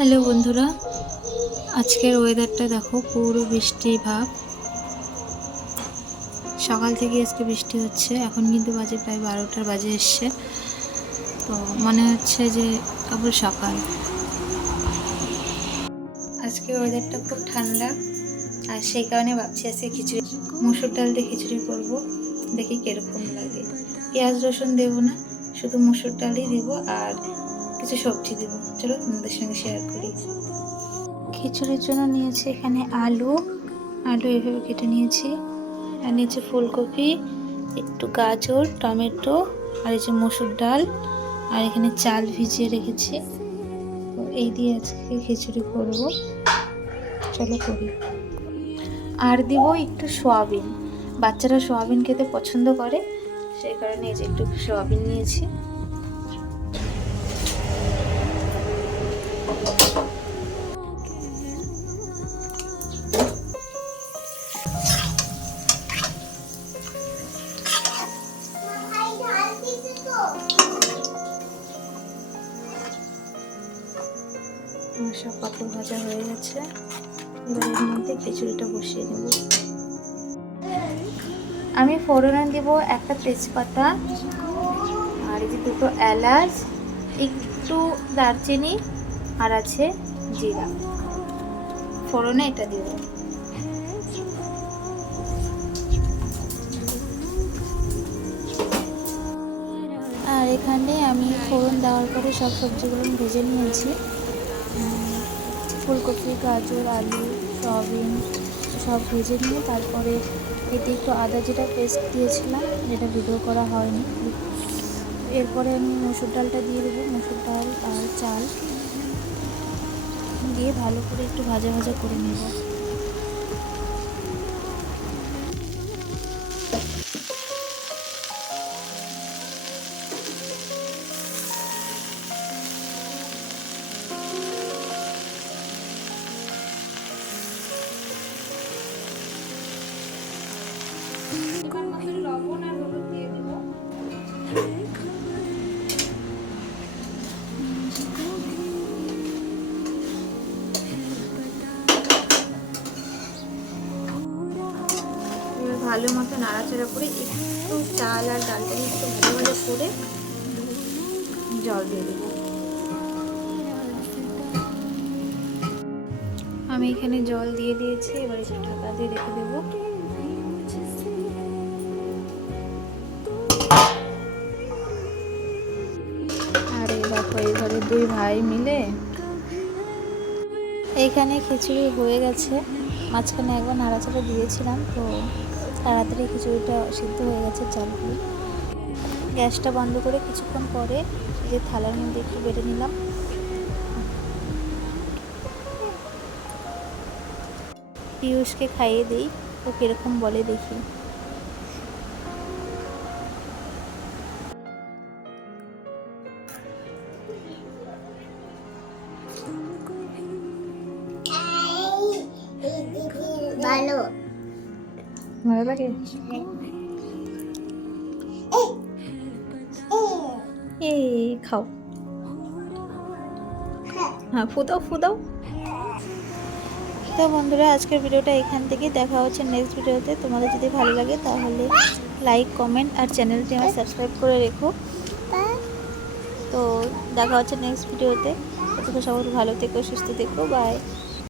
Hello বন্ধুরা, আজকের ওয়েদারটা দেখো, পুরো বৃষ্টি ভাব। সকাল থেকে আজকে বৃষ্টি হচ্ছে। এখন কিন্তু বাজে প্রায় 12টার বাজে এসছে, তো মনে হচ্ছে যে কেবল সকাল। আজকে ওয়েদারটা খুব ঠান্ডা, আর সেই কারণে ভাবছি আজকে খিচুড়ি, মসুর ডাল দিয়ে খিচুড়ি করব। দেখি কিরকম লাগে। পেঁয়াজ রসুন দেবো না, শুধু মসুর ডালই দেবো আর কিছু সবজি দেবো। চলো তোমাদের সঙ্গে শেয়ার করি। খিচুড়ির জন্য নিয়েছি এখানে আলু এভাবে কেটে নিয়েছি, আর নিয়েছি ফুলকপি, একটু গাজর, টমেটো, আর এই যে মসুর ডাল, আর এখানে চাল ভিজিয়ে রেখেছি। তো এই দিয়ে আজকে খিচুড়ি করব। চলো করি। আর দিব একটু সয়াবিন। বাচ্চারা সয়াবিন খেতে পছন্দ করে, সেই কারণে এই যে একটু সয়াবিন নিয়েছি। সব পাপড় ভাজা হয়ে গেছে, এবার এর মধ্যে খিচুড়িটা বসিয়ে নেব। আমি ফোড়নে দেব একটা তেজপাতা, আর এই যে দুটো এলাচ, একটু দারচিনি, আর আছে জিরা। ফোড়নে এটা দেব। আর এখানে আমি ফোড়ন দেওয়ার পরে সব সবজিগুলো ভেজে নিয়েছি। ফুলকপি, গাজর, আলু, সয়াবিন সব ভেজে নিয়ে তারপরে এতে একটু আদা জিরা পেস্ট দিয়েছিলাম, যেটা ভিডিও করা হয়নি। এরপরে আমি মসুর ডালটা দিয়ে দেবো। মসুর ডাল আর চাল দিয়ে ভালো করে একটু ভাজা ভাজা করে নেব। লবণ আর হলুদ দিয়ে দেবো। ভালো মতো নাড়াচাড়া করে একটু চাল আর ডালটাকে একটু ভালো ভালো করে জল দিয়ে দেবো। আমি এখানে জল দিয়ে দিয়েছি, এবার একটু ঢাকা দিয়ে রেখে দেবো। আর এই দেখো, এই ঘরে দুই ভাই মিলে এইখানে খিচুড়ি হয়ে গেছে। মাঝখানে একবার নাড়াচাড়া দিয়েছিলাম, তো তাড়াতাড়ি খিচুড়িটা সিদ্ধ হয়ে গেছে চালগুলো। গ্যাসটা বন্ধ করে কিছুক্ষণ পরে এই যে থালার মধ্যে একটু বেড়ে নিলাম। পিয়ুষকে খাইয়ে দিই, ও কীরকম বলে দেখি। ভালো ভালো লাগে। খাও, হ্যাঁ ফুদাও ফুদাও। তো বন্ধুরা, আজকের ভিডিওটা এখান থেকে দেখা হচ্ছে নেক্সট ভিডিওতে। তোমাদের যদি ভালো লাগে তাহলে লাইক, কমেন্ট আর চ্যানেলটি আমার সাবস্ক্রাইব করে রেখো। তো দেখা হচ্ছে নেক্সট ভিডিওতে। ততক্ষণ সবাই ভালো থেকো, সুস্থ থেকো, বাই।